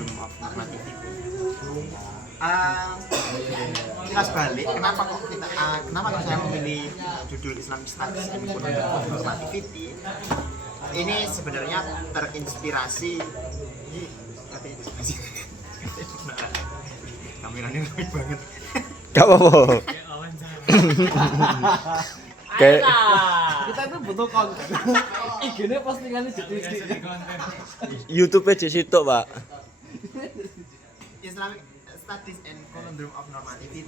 Conundrum of Normativity. Kita balik, kenapa kok saya memilih judul Islamic Studies and Conundrum of Normativity? Ini sebenarnya terinspirasi kameranya baik banget. Gak apa-apa. Kayak kita itu butuh konten. IG-nya postingannya jadi YouTube aja situ, Pak. Islamic Studies and Conundrum of Normativity.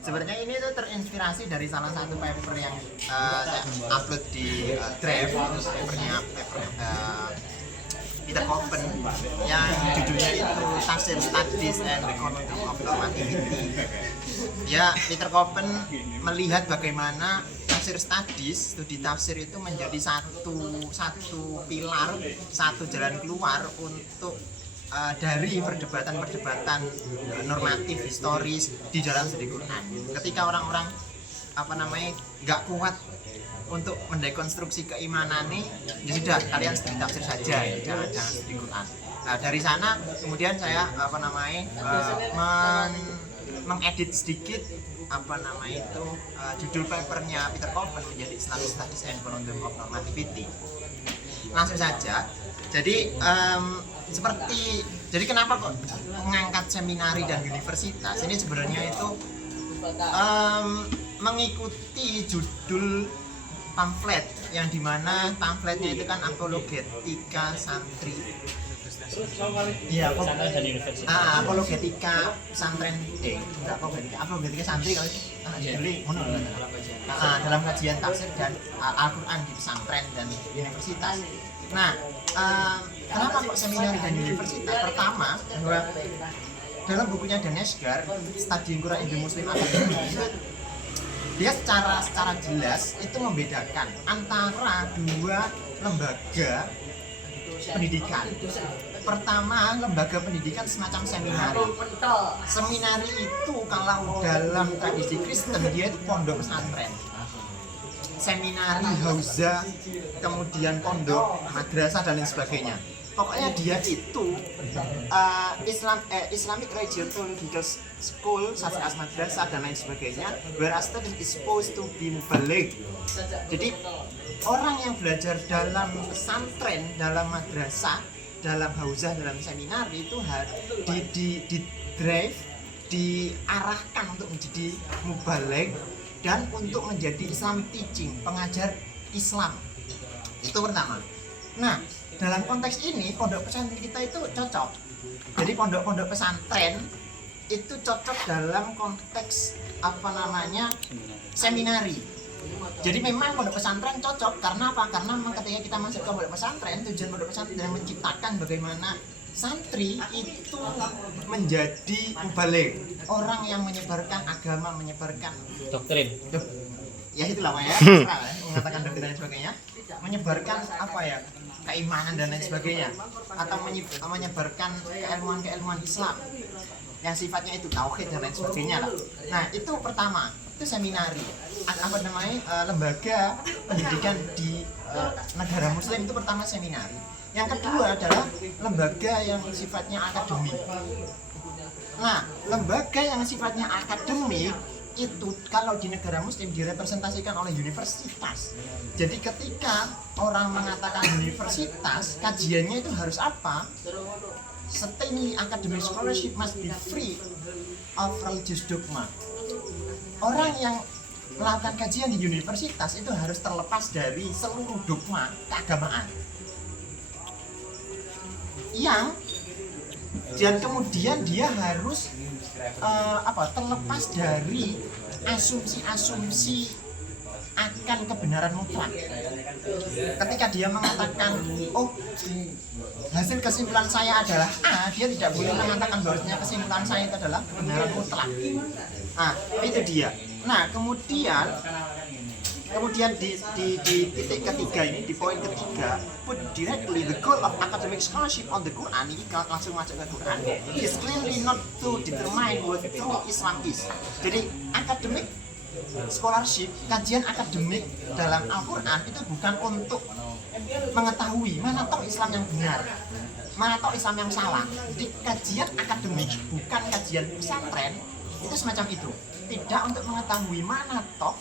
Sebenarnya ini tuh terinspirasi dari salah satu paper yang saya upload di Drive, papernya Peter Coppen yang judulnya itu Tafsir Studies and the Conundrum of Normativity. Ya, Peter Coppen melihat bagaimana tafsir studies, studi tafsir itu menjadi satu pilar, satu jalan keluar untuk dari perdebatan-perdebatan normatif historis di dalam studi Quran. Ketika orang-orang nggak kuat untuk mendekonstruksi keimanan nih, ya sudah kalian studi tafsir saja, jangan studi Quran. Nah dari sana kemudian saya mengedit sedikit judul papernya Peter Coppen menjadi Islamic Studies and Conundrum of Normativity. Langsung saja. Jadi jadi kenapa kok mengangkat seminari dan universitas? Ini sebenarnya itu mengikuti judul pamflet yang dimana pamfletnya itu kan apologetika santri. Iya, apologetika pesantren apologetika santri kalau judulnya ngono. Dalam kajian tafsir dan Al-Qur'an di pesantren dan universitas. Nah, kenapa kok seminari dan universitas? Pertama, bahwa dalam bukunya Danesgar, Studying Quran in the Muslim Academy, dia secara jelas itu membedakan antara dua lembaga pendidikan. Pertama, lembaga pendidikan semacam seminari. Seminari itu kalau dalam tradisi Kristen dia itu pondok pesantren. Seminari, hauza, kemudian pondok, madrasah dan lain sebagainya. Pokoknya dia itu Islamic Theological School, such as madrasah dan lain sebagainya, where a student is supposed to be mubaligh. Jadi orang yang belajar dalam pesantren, dalam madrasah, dalam hauzah, dalam seminari itu di-drive, diarahkan untuk menjadi mubaligh dan untuk menjadi Islamic teaching, pengajar Islam. Itu pertama. Nah, dalam konteks ini pondok pesantren kita itu cocok. Jadi pondok-pondok pesantren itu cocok dalam konteks seminari. Jadi memang pondok pesantren cocok karena apa? Karena memang ketika kita masuk ke pondok pesantren, tujuan pondok pesantren menciptakan bagaimana santri itu menjadi mubaligh, orang yang menyebarkan agama, menyebarkan doktrin. Ya itulah ya, mengatakan doktrin dan sebagainya, menyebarkan keimanan dan lain sebagainya, atau menyebarkan keilmuan Islam yang sifatnya itu tauhid dan lain sebagainya lah. Nah itu pertama, itu seminari, lembaga pendidikan di negara Muslim itu pertama seminari. Yang kedua adalah lembaga yang sifatnya akademik. Nah, lembaga yang sifatnya akademik itu kalau di negara Muslim direpresentasikan oleh universitas. Jadi ketika orang mengatakan universitas, kajiannya itu harus apa? Setting academic scholarship must be free of religious dogma. Orang yang melakukan kajian di universitas itu harus terlepas dari seluruh dogma keagamaan. Dan kemudian dia harus terlepas dari asumsi-asumsi akan kebenaran mutlak. Ketika dia mengatakan, hasil kesimpulan saya adalah A, dia tidak boleh mengatakan bahwasanya kesimpulan saya itu adalah kebenaran mutlak. Nah, itu dia. Nah, kemudian di titik ketiga ini, di poin ketiga, put directly the goal of academic scholarship on the Quran, ini langsung masuk ke Quran, is clearly not to determine what true Islam is. Jadi academic scholarship, kajian akademik dalam Al-Quran itu bukan untuk mengetahui mana toh Islam yang benar, mana toh Islam yang salah. Di kajian akademik, bukan kajian pesantren, itu semacam itu. Tidak untuk mengetahui mana toh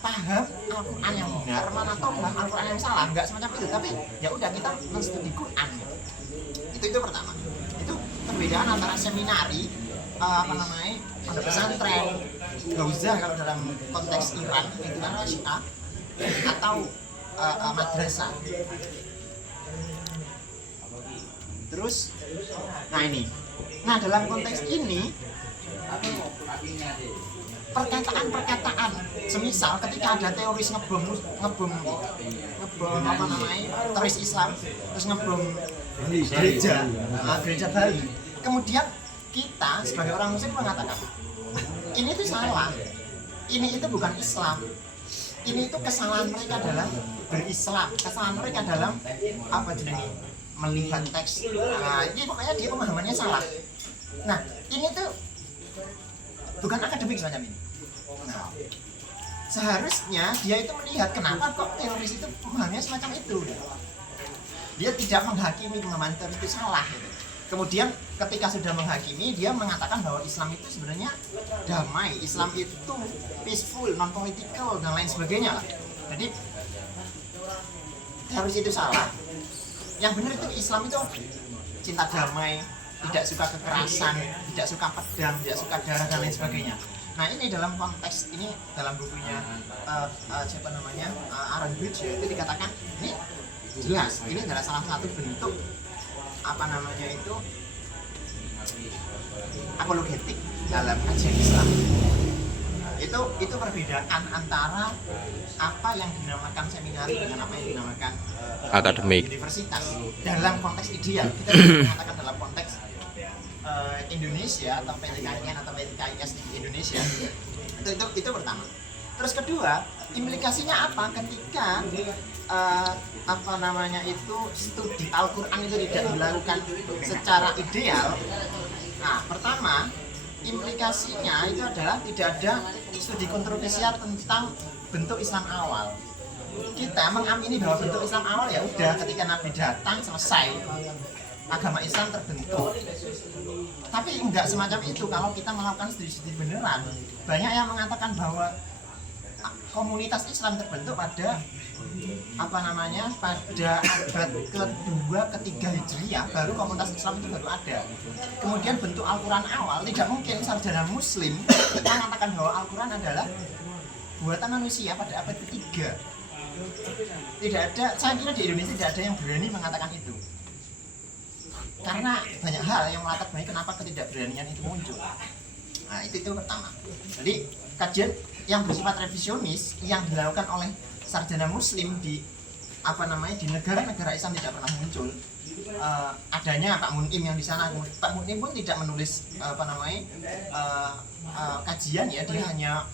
paham Al-Quran yang benar, mana toh paham Al-Quran yang salah, enggak semacam itu. Tapi ya udah kita menstudi Quran. Itu pertama. Itu perbedaan antara seminari ada pesantren, gauzah kalau dalam konteks Iran itu kan Syiah, atau madrasah. Terus, nah dalam konteks ini perkataan, semisal ketika ada teroris ngebom teroris Islam, terus ngebom gereja Bali, kemudian kita sebagai orang Muslim mengatakan ini itu salah, ini itu bukan Islam, ini itu kesalahan mereka dalam berislam, kesalahan mereka dalam melihat teks. Ini pokoknya dia pemahamannya salah. Nah, ini tuh bukan akademik semacam ini. Nah, seharusnya dia itu melihat kenapa kok teroris itu pemahamannya semacam itu. Dia tidak menghakimi pemahaman teroris itu salah. Gitu. Kemudian ketika sudah menghakimi, dia mengatakan bahwa Islam itu sebenarnya damai, Islam itu peaceful, non political dan lain sebagainya lah. Jadi teroris itu salah. Yang benar itu Islam itu cinta damai, tidak suka kekerasan, tidak suka pedang, tidak suka darah dan lain sebagainya. Nah ini dalam konteks ini, dalam bukunya Aaron Beach itu dikatakan ini jelas ini adalah salah satu bentuk apologetik dalam kajian Islam. Itu perbedaan antara apa yang dinamakan seminari dengan apa yang dinamakan akademik universitas dalam konteks ideal. Kita bisa mengatakan dalam konteks Indonesia atau PTKIN atau PTKIS di Indonesia. Itu pertama. Terus kedua, implikasinya apa ketika studi Al-Quran itu tidak dilakukan secara ideal. Nah, pertama, implikasinya itu adalah tidak ada studi kontroversial tentang bentuk Islam awal. Kita mengamini bahwa bentuk Islam awal ya udah ketika Nabi datang selesai, agama Islam terbentuk. Tapi enggak semacam itu kalau kita melakukan studi-studi beneran. Banyak yang mengatakan bahwa komunitas Islam terbentuk pada pada abad kedua, ketiga Hijriah, baru komunitas Islam itu baru ada. Kemudian bentuk Al-Quran awal, tidak mungkin sarjana Muslim mengatakan bahwa Al-Quran adalah buatan manusia pada abad ketiga. Tidak ada, saya kira di Indonesia tidak ada yang berani mengatakan itu. Karena banyak hal yang melatar belakangi kenapa ketidakberanian itu muncul. Nah itu pertama. Jadi kajian yang bersifat revisionis yang dilakukan oleh sarjana Muslim di di negara-negara Islam tidak pernah muncul. Adanya Pak Mun'im yang di sana. Pak Mun'im pun tidak menulis kajian ya, dia hanya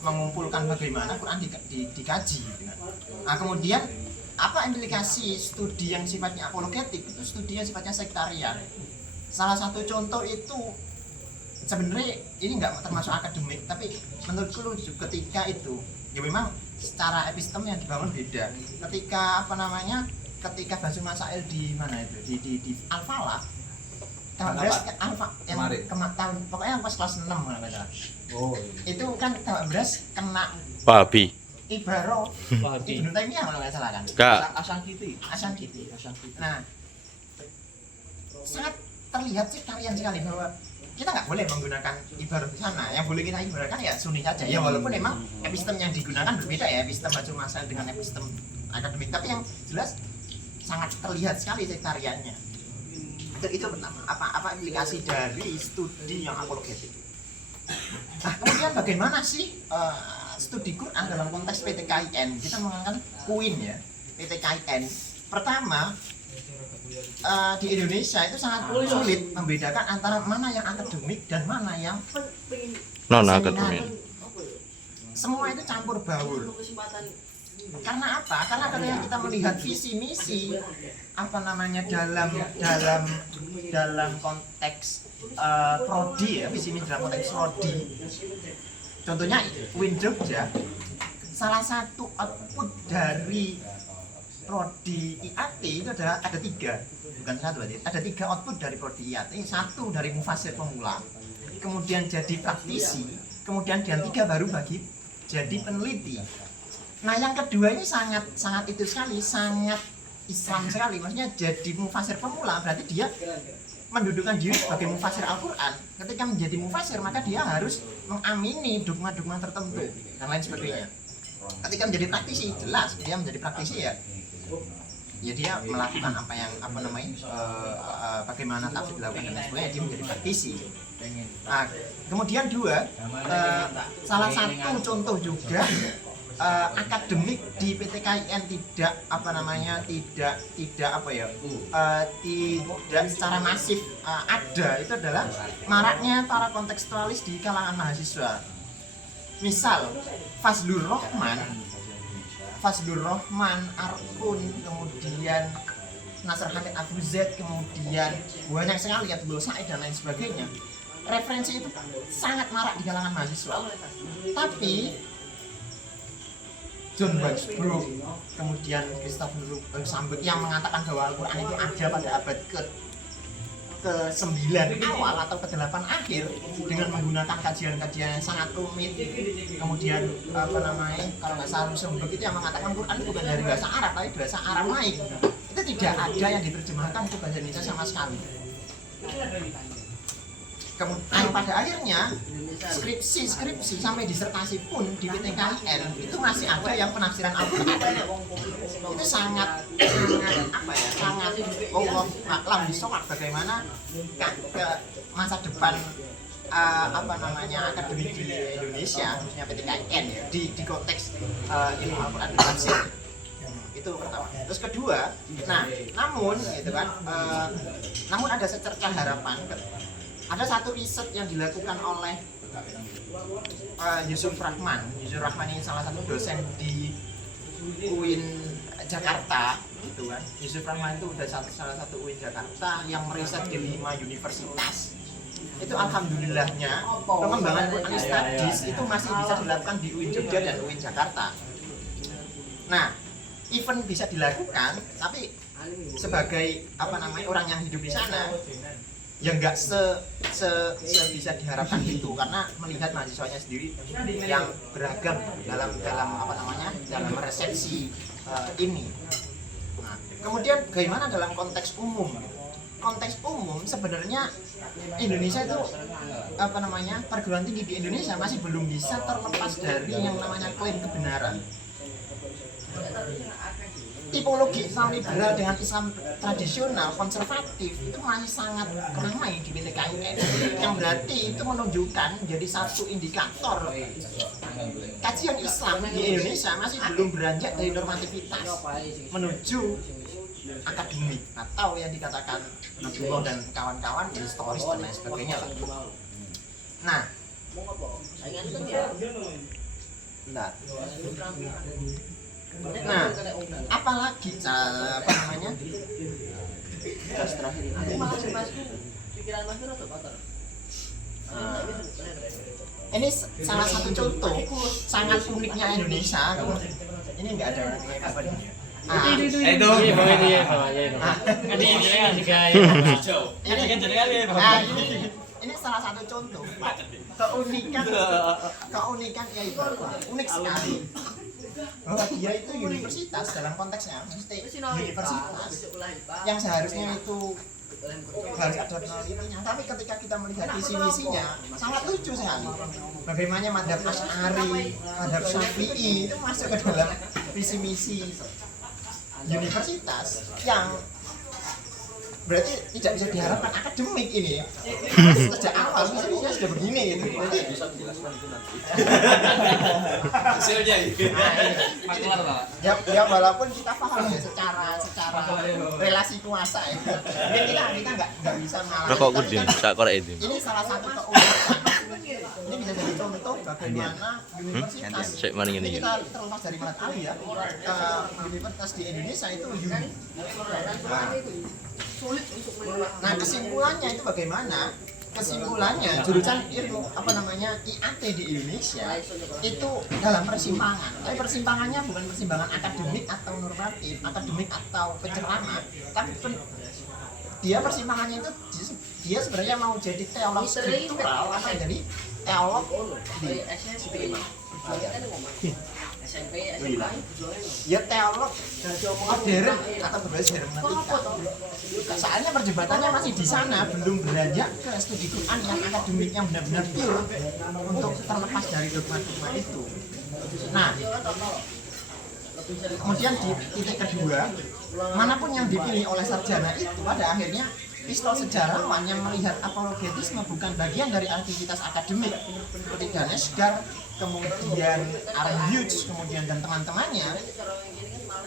mengumpulkan bagaimana Quran dikaji. Nah kemudian apa implikasi studi yang sifatnya apologetik? Itu studi yang sifatnya sektarian. Salah satu contoh itu sebenarnya ini nggak termasuk akademik, tapi menurutku ketika itu ya memang secara epistem yang dibangun beda. Ketika ketika Basu Masail di mana itu di Al-Falah tahun tahun pokoknya pas kelas 6 kalau nggak salah. Oh. Itu kan beras kena Wahabi. Ibaro Ibnu Taimiyah kalau nggak salah kan. Asyankiti. Nah, sangat terlihat sektarian sekali bahwa kita nggak boleh menggunakan ibarat di sana. Yang boleh kita ibaratkan ya Sunni saja. Ya walaupun memang epistem yang digunakan berbeda ya, epistem Basu Masail dengan epistem akademik. Tapi yang jelas sangat terlihat sekali sektariannya. Itu pertama. Apa implikasi dari studi yang apologetik? Nah, kemudian bagaimana sih studi Quran dalam konteks PTKIN? Kita menggunakan UIN ya, PTKIN. Pertama, di Indonesia itu sangat sulit membedakan antara mana yang akademik dan mana yang non akademik. Semua itu campur baur. Karena apa? Karena ketika kita melihat visi misi dalam konteks prodi ya, visi misi dalam konteks prodi. Contohnya UIN Jogja, salah satu output dari prodi IAT itu ada 3, bukan 1 berarti, ada 3 output dari prodi IAT. 1 dari mufasir pemula, kemudian jadi praktisi, kemudian yang 3 baru bagi jadi peneliti. Nah yang kedua ini sangat itu sekali, sangat Islam sekali. Maksudnya jadi mufasir pemula berarti dia mendudukan diri sebagai mufasir Al-Quran. Ketika menjadi mufasir maka dia harus mengamini dogma-dogma tertentu dan lain sebagainya. Ketika menjadi praktisi, jelas dia menjadi praktisi ya dia melakukan bagaimana tafsir dilakukan dan lain sebagainya, dia menjadi praktisi. Nah, kemudian 2, salah satu contoh juga akademik di PTKIN tidak secara masif ada, itu adalah maraknya para kontekstualis di kalangan mahasiswa. Misal Fazlur Rahman, Arkun, kemudian Nasr Hamid Abu Zaid, kemudian banyak sekali Abdul Said dan lain sebagainya. Referensi itu sangat marak di kalangan mahasiswa. Tapi John Waxbrook, kemudian Christopher Sambut yang mengatakan bahwa Al-Quran itu ada pada abad ke-9 awal atau ke-8 akhir dengan menggunakan kajian-kajian yang sangat rumit. Kemudian kalau nggak salah Sambut itu yang mengatakan Quran bukan dari bahasa Arab tapi bahasa Aramaik. Itu tidak ada yang diterjemahkan ke bahasa Indonesia sama sekali. Kemudian pada akhirnya skripsi sampai disertasi pun di PTKIN itu masih ada yang penafsiran Al-Quran. Itu sangat Allah a'lam bishawab bagaimana ke masa depan akademik di Indonesia, khususnya PTKIN ya, di konteks ilmu Al-Quran dan tafsir. Itu pertama. Terus kedua, namun ada secercah harapan. Ada satu riset yang dilakukan oleh Yusuf Rahman. Yusuf Rahman ini salah satu dosen di UIN Jakarta, gitu kan. Yusuf Rahman itu udah salah satu UIN Jakarta yang meriset di 5 universitas. Itu alhamdulillahnya pengembangan Quran Studies itu masih bisa dilakukan di UIN Jogja dan UIN Jakarta. Nah, event bisa dilakukan, tapi sebagai orang yang hidup di sana yang nggak bisa diharapkan gitu, karena melihat mahasiswanya sendiri yang beragam dalam resepsi ini. Nah, kemudian bagaimana dalam konteks umum? Konteks umum sebenarnya Indonesia itu perguruan tinggi di Indonesia masih belum bisa terlepas dari yang namanya klaim kebenaran. Tipologi Islam liberal dengan Islam tradisional konservatif itu masih sangat ramai di PTKIN, yang berarti itu menunjukkan jadi satu indikator kajian Islam di Indonesia masih belum beranjak dari normativitas menuju akademik atau yang dikatakan Abdullah dan kawan-kawan historis dan lain sebagainya lah. Nah, apalagi terakhir ini salah satu contoh sangat uniknya Indonesia. Ini nggak ada apa nih. Ini salah satu contoh keunikan yaitu unik sekali bahwa dia itu universitas dalam konteksnya, universitas yang seharusnya itu harus ada penelitinya, tapi ketika kita melihat visi misinya sangat lucu sekali. Bagaimana madhab Asy'ari, madhab Syafi'i itu masuk ke dalam visi misi universitas yang berarti tidak bisa diharapkan akademik ini. Sejak awal misinya sudah begini gitu. Jadi hasilnya ya walaupun kita paham ya secara relasi kuasa ya. Kita nggak bisa mengalami. Rokok gede, tak korek itu. Ini salah satu keunikan. Ini bisa jadi contoh bagaimana universitas. Kita terlepas dari Mahat Ali ya. Universitas di Indonesia itu unik. Nah, kesimpulannya itu bagaimana? kesimpulannya jurusan ilmu IAT di Indonesia itu dalam persimpangan. Tapi persimpangannya bukan persimpangan akademik atau normatif, akademik atau penceramah, tapi dia persimpangannya itu dia sebenarnya mau jadi teolog struktural atau jadi teolog di ya teolog modern atau berbasis hermeneutika. Soalnya perdebatannya masih di sana, belum beranjak ke studi Quran yang akademik yang benar-benar pure untuk terlepas dari dogma-dogma itu. Nah, kemudian di titik kedua, manapun yang dipilih oleh sarjana itu pada akhirnya pistol sejarawan yang melihat apologetisme bukan bagian dari aktivitas akademik seperti Danesgar, kemudian Aaron Hughes, kemudian dan teman-temannya,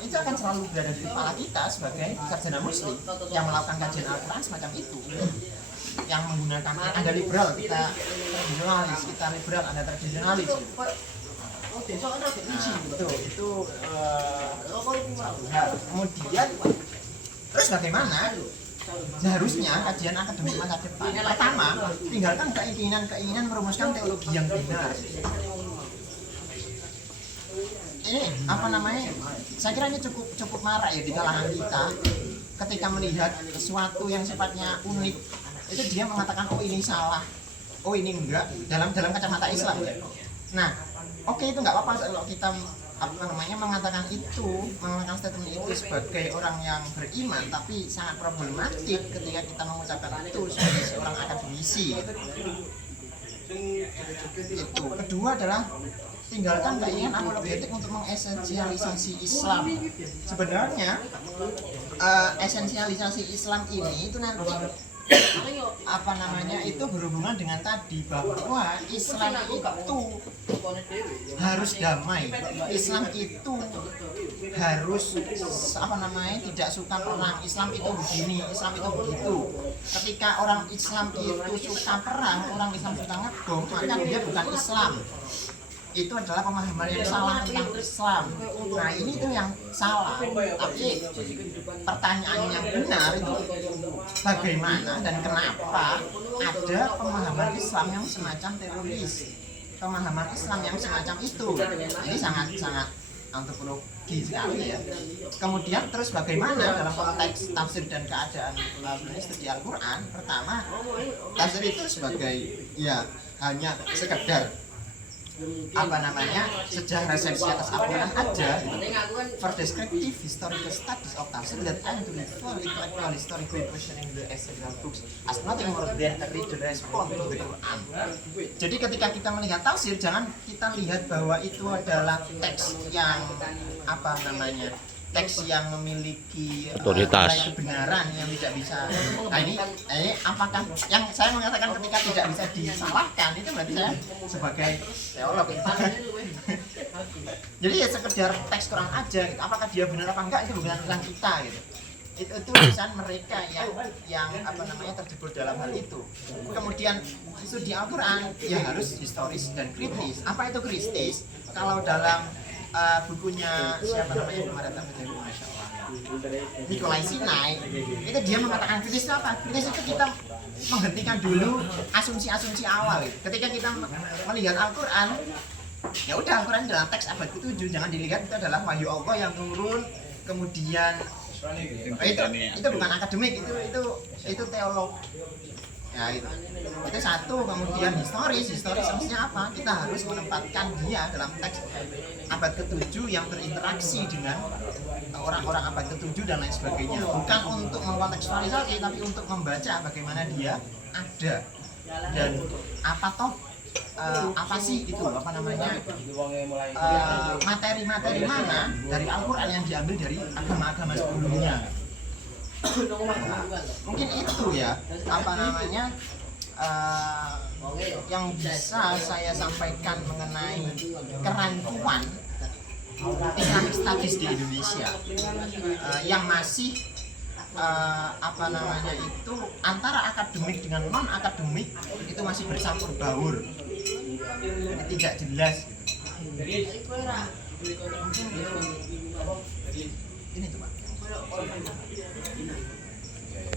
itu akan selalu berada di kepala kita sebagai sarjana muslim yang melakukan kajian Al-Quran semacam itu, yang menggunakan Anda liberal, kita tradisionalis, kita liberal, Anda tradisionalis. Nah, itu satu hal. Kemudian terus bagaimana seharusnya kajian akademik masa depan? Pertama, tinggalkan keinginan merumuskan teologi yang benar. Ini saya kira ini cukup marak ya di kalangan kita ketika melihat sesuatu yang sifatnya unik itu dia mengatakan oh ini salah, oh ini enggak dalam kacamata Islam ya. Nah, oke, itu nggak apa-apa kalau kita mengatakan statement itu sebagai orang yang beriman, tapi sangat problematik ketika kita mengucapkan itu sebagai seorang akademisi. Itu. Kedua adalah tinggalkan keinginan apologetik untuk mengesensialisasi Islam. Sebenarnya esensialisasi Islam ini itu nanti itu berhubungan dengan tadi bahwa Islam itu harus damai, Islam itu harus tidak suka perang, Islam itu begini, Islam itu begitu. Ketika orang Islam itu suka perang, orang Islam suka ngebom, maka dia bukan Islam. Itu adalah pemahaman yang salah tentang Islam. Nah, ini tuh yang salah. Tapi pertanyaan yang benar itu bagaimana dan kenapa ada pemahaman Islam yang semacam teroris, pemahaman Islam yang semacam itu. Ini sangat antropologi sekali ya. Kemudian terus bagaimana dalam konteks tafsir dan keadaan studi Al-Quran? Pertama, tafsir itu sebagai ya hanya sekedar sejarah resepsi atas Al-Quran aja gitu. For descriptive historical studies of tafsir that aim to refer intellectual historical questioning the essential books as nothing more than a reader response to the Quran. Jadi ketika kita melihat tafsir, jangan kita lihat bahwa itu adalah teks yang teks yang memiliki kebenaran yang tidak bisa. Nah ini apakah yang saya mengatakan ketika tidak bisa disalahkan itu berarti saya sebagai teolog. Jadi ya sekedar teks Quran aja gitu. Apakah dia benar apa enggak itu bukan urusan kita gitu. Itu urusan mereka yang terjebur dalam hal itu. Kemudian studi Al-Quran ya harus historis dan kritis. Apa itu kritis? Kalau dalam bukunya Nikolai Sinai itu dia mengatakan kritis itu apa? Kritis itu kita menghentikan dulu asumsi-asumsi awal. Ketika kita melihat Al-Quran, ya udah Al-Quran dalam teks abad ke-7, jangan dilihat itu adalah wahyu Allah yang turun kemudian itu bukan akademik, itu teolog. Ya itu satu. Kemudian historis maksudnya apa? Kita harus menempatkan dia dalam teks abad ke-7 yang berinteraksi dengan orang-orang abad ke-7 dan lain sebagainya. Bukan untuk mengkontekstualisasi, tapi untuk membaca bagaimana dia ada dan apa sih itu materi-materi mana dari Al-Quran yang diambil dari agama-agama sebelumnya. Mungkin itu ya yang bisa saya sampaikan mengenai kerancuan Islamic Studies di Indonesia yang masih itu antara akademik dengan non akademik itu masih bercampur baur, jadi tidak jelas gitu. Mungkin ini tuh Pak.